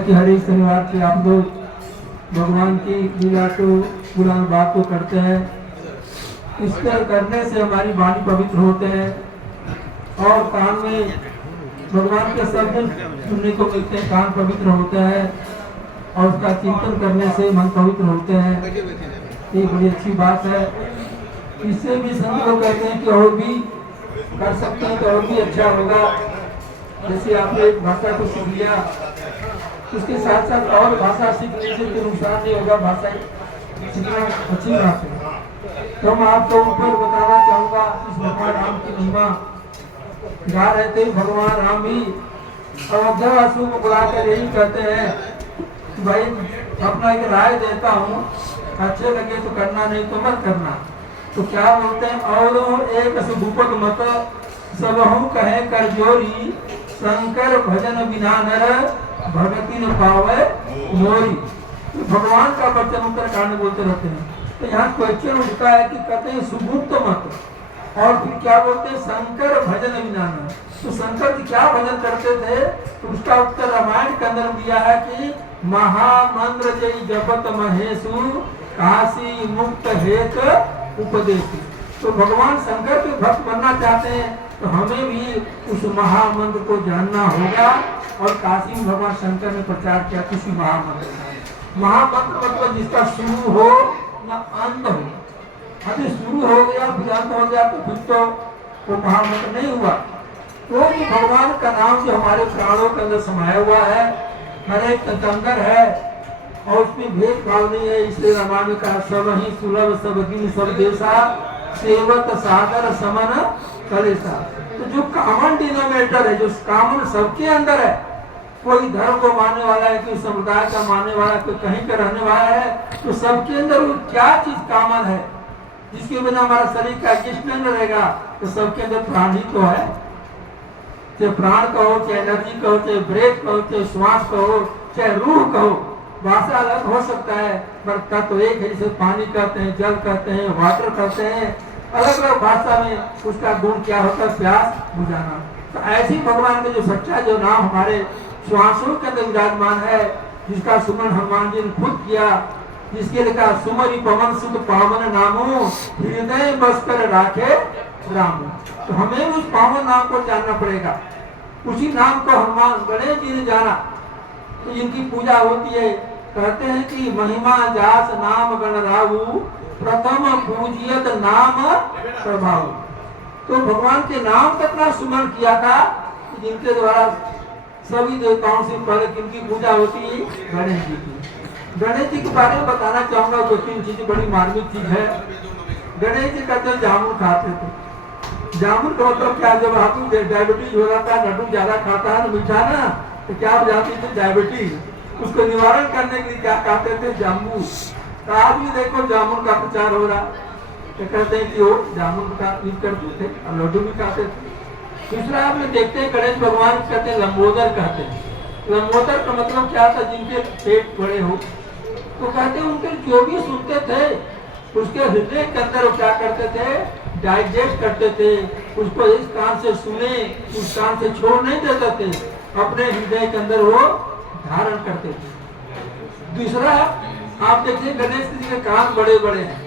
कि हर एक शनिवार से आप लोग भगवान की लीला को पुराण बात को करते हैं। इसको करने से हमारी वाणी पवित्र होते हैं और कान में भगवान के शब्द सुनने को मिलते हैं, कान पवित्र होता है और उसका चिंतन करने से मन पवित्र होते हैं। ये बड़ी अच्छी बात है। इससे भी संत लोग कहते हैं कि और भी कर सकते हैं तो और भी अच्छा होगा। जैसे आपने एक भाषा को सीख लिया, उसके साथ साथ और भाषा सीखने से कोई नुकसान नहीं होगा। भाषा सीखना अच्छी बात है। तो मैं आपको ऊपर बताना चाहूँगा, इस भगवान राम की महिमा गा रहे थे। भगवान राम ही अयोध्यावासियों को बुलाकर यही कहते हैं, भाई अपना एक राय देता हूँ, अच्छे लगे तो करना, नहीं तो मत करना। तो क्या बोलते हैं, और एक सुभूपत मत सबहु कहे कर जोरी, शंकर भजन बिना नर भगति न पावे मोरी। तो भगवान का वचन उत्तरकांड बोलते रहते हैं। तो यहाँ क्वेश्चन उठता है कि कहते हैं सुभूत मत, और फिर क्या बोलते हैं शंकर भजन बिना नर। तो शंकर जी क्या भजन करते थे? तो उसका उत्तर रामायण के अंदर दिया है कि महामंत्र जय जपत महेशु, काशी मुक्त हेत उपदेश। तो भगवान शंकर के भक्त बनना चाहते हैं तो हमें भी उस महामंत्र को जानना होगा। और काशी में भगवान शंकर ने प्रचार किया किसी महामंत्र। महामंत्र मतलब जिसका शुरू हो ना अंत हो। अभी शुरू हो गया फिर अंत हो गया तो फिर तो वो महामंत्र नहीं हुआ। तो भगवान का नाम जो हमारे प्राणों के अंदर समाया हुआ है, हर एक के अंदर है और उसमें भेदभाव नहीं है। इसलिए रामायण में कहा सब ही सुलभ सब दिन सब देशा, सेवत सागर समन कलेसा। तो जो कॉमन डिनोमिनेटर है, जो कॉमन सबके अंदर है, कोई धर्म को मानने वाला है, कोई समुदाय का मानने वाला है, कोई कहीं का रहने वाला है, तो सबके अंदर वो क्या चीज कॉमन है जिसके बिना हमारा शरीर का एग्जिस्ट नहीं रहेगा? तो सबके अंदर प्राण ही तो है। चाहे प्राण कहो, चाहे एनर्जी कहो, चाहे ब्रेथ कहो, चाहे श्वास कहो, चाहे रूह कहो। भाषा अलग हो सकता है पर का तो एक है। जैसे पानी कहते हैं, जल कहते हैं, वाटर कहते हैं, अलग अलग भाषा में उसका गुण क्या होता है? प्यास बुझाना। तो ऐसे ही भगवान के जो सच्चा जो नाम हमारे श्वासों के अंदर विराजमान है, जिसका सुमन हनुमान जी ने खुद किया, जिसके लिखा सुमरि पवन सुत पावन नामो, हृदय बस कर राखे रामो। तो हमें उस पावन नाम को जानना पड़ेगा। उसी नाम को हनुमान गणेश जी ने जाना तो इनकी पूजा होती है। कहते हैं कि महिमा जास नाम गणराहु, प्रथम पूजियत नाम प्रभाव। तो भगवान के नाम का इतना सुमरण किया था जिनके द्वारा सभी देवताओं से पहले किनकी पूजा होती है? गणेश जी की। गणेश जी के बारे में बताना चाहूंगा। दो तीन चीजें बड़ी मार्मिक चीज है। गणेश जी कहते जामुन खाते थे। जामुन का मतलब क्या? जब आपको डायबिटीज हो रहा था, लड्डू ज्यादा खाता है मीठा ना, तो क्या हो जाती थी? डायबिटीज। उसको निवारण करने के लिए क्या खाते थे? जामुन। तो आज भी देखो जामुन का प्रचार हो रहा, तो कहते हैं कि वो जामुन का यूज करते थे और लड्डू भी खाते थे। दूसरा आप देखते हैं गणेश भगवान कहते हैं लंबोदर कहते हैं। लंबोदर का मतलब क्या था? जिनके पेट बड़े हो। तो कहते हैं उनके जो भी सुनते थे उसके हृदय के अंदर वो क्या करते थे? डाइजेस्ट करते थे। उसको इस कान से सुने, उस कान से छोड़ नहीं देते थे, अपने हृदय के अंदर वो धारण करते थे। दूसरा आप देखिए गणेश जी के कान बड़े बड़े हैं।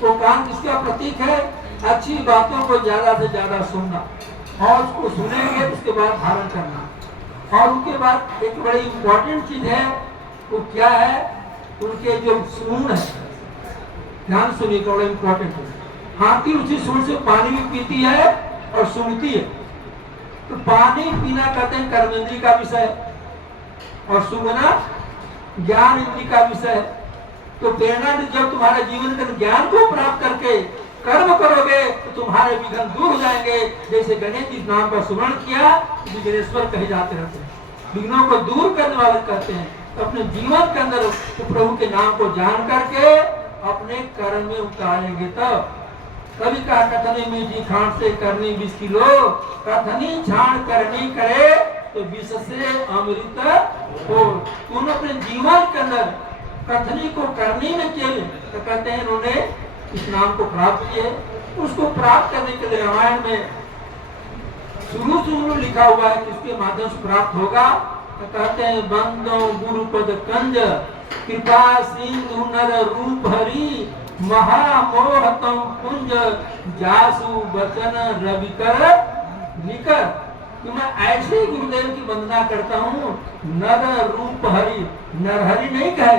वो कान किसका प्रतीक है? अच्छी बातों को ज्यादा से ज्यादा सुनना और उसको सुनेंगे उसके बाद धारण करना। और उनके बाद एक बड़ी इंपॉर्टेंट चीज है, वो क्या है? उनके जो सूंड है, ध्यान सुनिए, बड़ा इंपॉर्टेंट है। हाथी उसी सूंड से पानी भी पीती है और सूंघती है। तो पानी पीना कहते हैं कर्मेंद्री का विषय और सूंघना ज्ञान इंद्री का विषय है। तो प्रेरणा जब तुम्हारे जीवन के ज्ञान को प्राप्त करके कर्म करोगे तो तुम्हारे विघ्न दूर हो जाएंगे। जैसे गणेश जी नाम का सुमरण किया, विघ्नेश्वर कहे जाते रहते हैं, विघ्नों को दूर करने वाले कहते हैं। तो अपने जीवन के अंदर तो प्रभु के नाम को जान करके अपने कर्म में उतारेंगे। तब कभी कहा कथनी मीठी खांड से करनी 20 किलो, कथनी छाण करनी करे तो विष से अमृत हो। तुम अपने जीवन के अंदर कथनी को करनी में किए तो कहते हैं उन्होंने इस नाम को प्राप्त किए। उसको प्राप्त करने के लिए रामायण में शुरू लिखा हुआ है किसके माध्यम से प्राप्त होगा? तो कहते हैं बंदो गुरुपद कंज कृपा सिंधु नर रूप हरि महामोहतम कुंज जासु बचन रविकर निकर। कि मैं ऐसे गुरुदेव की वंदना करता हूँ। नर रूप हरि, नरहरि नहीं कहे,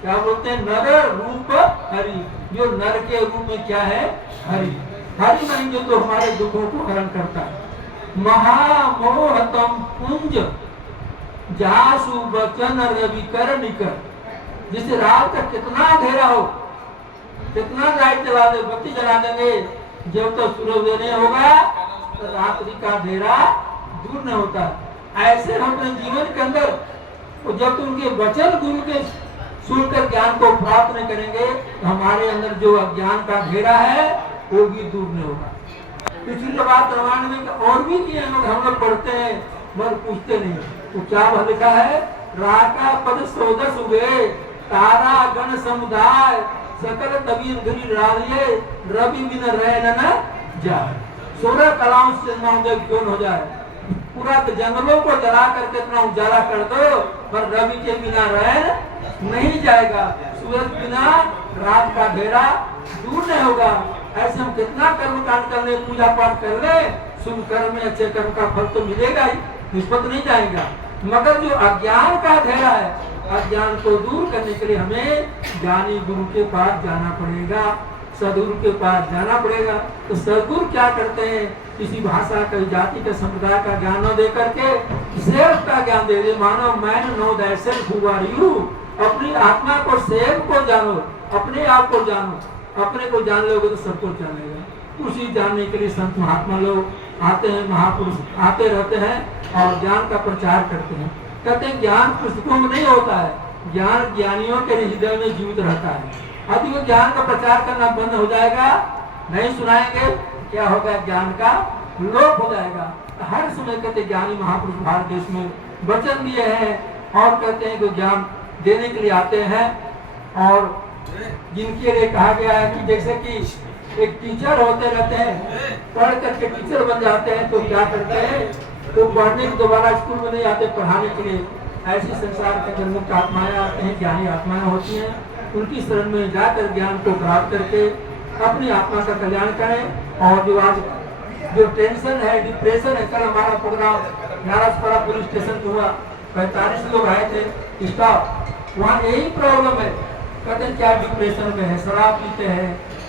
क्या बोलते हैं? नर रूप हरि, जो नर के रूप में क्या है? हरि। हरि नहीं जो तो हमारे दुखों को हरण करता है। महामोहतम कुंज जासु बचन रवि कर निकर। जिसे रात का कितना अंधेरा हो, कितना लाइट जला दे, बत्ती जला देंगे, जब तक सूर्योदय नहीं होगा तो रात्रि का अंधेरा दूर नहीं होता। ऐसे हम अपने जीवन के अंदर जब तक उनके वचन गुरु के सुनकर ज्ञान को प्राप्त नहीं करेंगे तो हमारे अंदर जो अज्ञान का अंधेरा है वो भी दूर नहीं होगा। पिछली बात रामायण में और भी किए लोग, हम लोग पढ़ते हैं मगर पूछते नहीं। तो क्या लिखा है? राका पद सोदस हुए तारा गण समुदाय सकल तबीर गिरी राजिए रवि बिन रह न जाए। 16 कलाओं से चंद्रोदय क्यों हो जाए? पूरा जंगलों को जला करके इतना उजाला कर दो पर रवि के बिना रह नहीं जाएगा। सूरज बिना रात का घेरा दूर नहीं होगा। ऐसे हम कितना कर्म कांड कर ले, पूजा पाठ कर ले, शुभ कर्म में अच्छे कर्म का फल तो मिलेगा ही, निष्पत नहीं जाएगा। मगर जो अज्ञान का घेरा है, अज्ञान को दूर करने के लिए हमें ज्ञानी गुरु के पास जाना पड़ेगा, सदगुरु के पास जाना पड़ेगा। तो सदगुरु क्या करते हैं? किसी भाषा का, जाति का, संप्रदाय का ज्ञान न दे करके सेल्फ का ज्ञान दे दे। मानो man know that self who are you. अपनी आत्मा को, सेल्फ को जानो, अपने आप को जानो। अपने को जान लोगे तो सबको जानेगा। उसी जानने के लिए संत महात्मा लोग आते हैं, महापुरुष आते रहते हैं और ज्ञान का प्रचार करते हैं। कहते हैं ज्ञान पुस्तकों में नहीं होता है, ज्ञान ज्ञानियों के हृदय में जीवित रहता है। यदि वो ज्ञान का प्रचार करना बंद हो जाएगा, नहीं सुनाएंगे, क्या होगा? ज्ञान का लोप हो जाएगा। हर समय कहते ज्ञानी महापुरुष भारत देश में वचन दिए हैं और कहते हैं कि ज्ञान देने के लिए आते हैं। और जिनके लिए कहा गया है कि जैसे कि एक टीचर होते रहते हैं, पढ़ करके टीचर बन जाते हैं तो क्या करते हैं? तो पढ़ने के दोबारा स्कूल में नहीं आते पढ़ाने के लिए। ऐसी संसार के अंदर मुक्त आत्माएं आते हैं, ज्ञानी आत्माएं होती हैं, उनकी शरण में जाकर ज्ञान को प्राप्त करके अपनी आत्मा का कल्याण करें। और जो आज जो टेंशन है, डिप्रेशन है, कल हमारा प्रोग्राम नाराजपड़ा पुलिस स्टेशन पे हुआ, 45 लोग आए थे स्टाफ, वहाँ यही प्रॉब्लम है। कहते हैं क्या डिप्रेशन में है, शराब पीते हैं,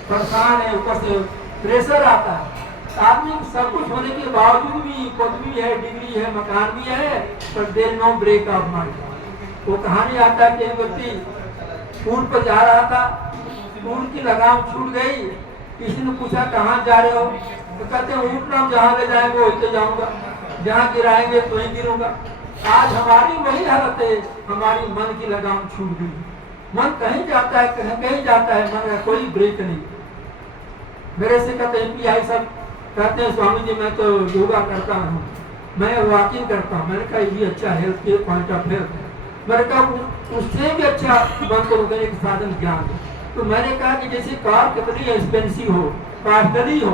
परेशान है, ऊपर से प्रेशर आता है। आदमी सब कुछ होने के बावजूद भी पदवी है, डिग्री है, मकान भी है, पर there no break of mind. वो कहानी आता है कि एक व्यक्ति पूल पर जा रहा था, पूल की लगाम छूट गई, किसी ने पूछा कहाँ जा रहे हो? तो कहते हैं ऊँट नाम जहाँ ले जाएंगे वहीं तो जाऊंगा, जहाँ गिराएंगे तो वहीं गिरूंगा। आज हमारी वही हालत है, हमारी मन की लगाम छूट गई। मन कहीं जाता है, कहीं जाता है, मन का कोई ब्रेक नहीं। मेरे से कहते हैं पीआई सब कहते हैं स्वामी जी मैं तो योगा करता हूँ, मैं वॉकिंग करता हूँ। मैंने कहा ये अच्छा हेल्थ के पॉइंट ऑफ व्यू है। मैंने कहा उससे भी अच्छा बंद करो एक साधन ज्ञान है। तो मैंने कहा कि जैसे कार कितनी एक्सपेंसिव हो, कॉस्टली हो,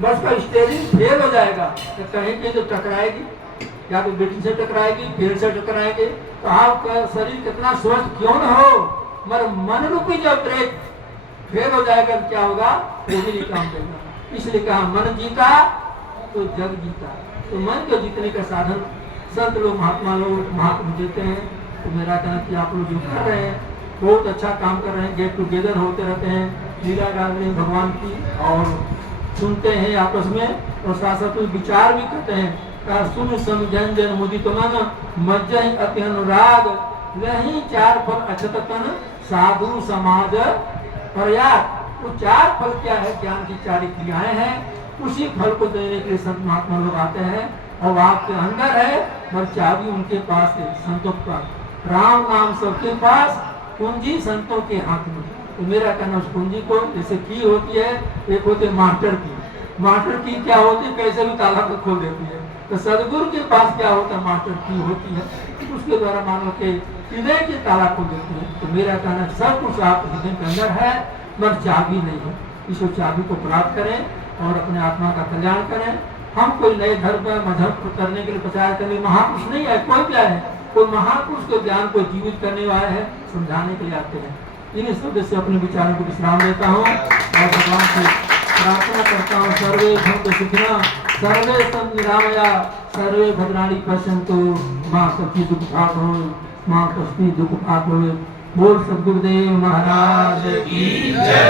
बस का स्टेयरिंग फेल हो जाएगा तो कहीं कहीं तो टकराएगी, या तो बेटी से टकराएगी, पेड़ से टकराएंगे, तो आपका शरीर कितना स्वस्थ क्यों न हो, मगर मन रूपी जब ब्रेक फेल हो जाएगा तो क्या होगा? वो भी नहीं काम करेगा। इसलिए कहा मन जीता तो जग जीता। तो मन को जीतने का साधन संत लोग, महात्मा लोग, महात्मा देते हैं। तो मेरा कहना कि आप लोग जो कर रहे हैं बहुत अच्छा काम कर रहे हैं, गेट टुगेदर होते रहते हैं, लीला गा रहे हैं भगवान की और सुनते हैं आपस में, और साथ साथ विचार भी करते हैं। कहा सुन समझन जन मुदित मन मज्जहि अति अनुराग नहीं चार फल अछतन साधु समाज पर्याप्त। वो चार फल क्या है? ज्ञान की 4 क्रियाएं हैं। उसी फल को देने के लिए संत महात्मा लोग आते हैं और आपके अंदर है, पर चाबी उनके पास है, संतों के पास। राम नाम सबके पास, कुंजी संतों के हाथ में। तो मेरा कहना उस कुंजी को जैसे की होती है, एक होती है मास्टर की। मास्टर की क्या होती है? कैसे भी ताला को खोल देती है। तो सदगुरु के पास क्या होता है? मास्टर की होती है, उसके द्वारा मानो के हृदय के ताला खोल देती है। तो मेरा कहना सब कुछ आप हृदय के अंदर है, मगर चाबी नहीं है। इस चाबी को प्राप्त करें और अपने आत्मा का कल्याण करें। हम कोई नए धर्म मजहब को करने के लिए प्रचार करने महापुरुष नहीं है, कोई क्या है, कोई महापुरुष के ज्ञान को जीवित करने वाले हैं, समझाने के लिए आते हैं। इन्हीं शब्द से अपने विचारों को विश्राम देता हूँ और भगवान से प्रार्थना करता हूँ। सर्वे भक्त सुखिना सर्वे सन्तु निरामया सर्वे भद्राणि पश्यन्तु मां कभी दुख भाग हो मां कभी दुख भाग हो। बोल सद्गुरुदेव महाराज की जय।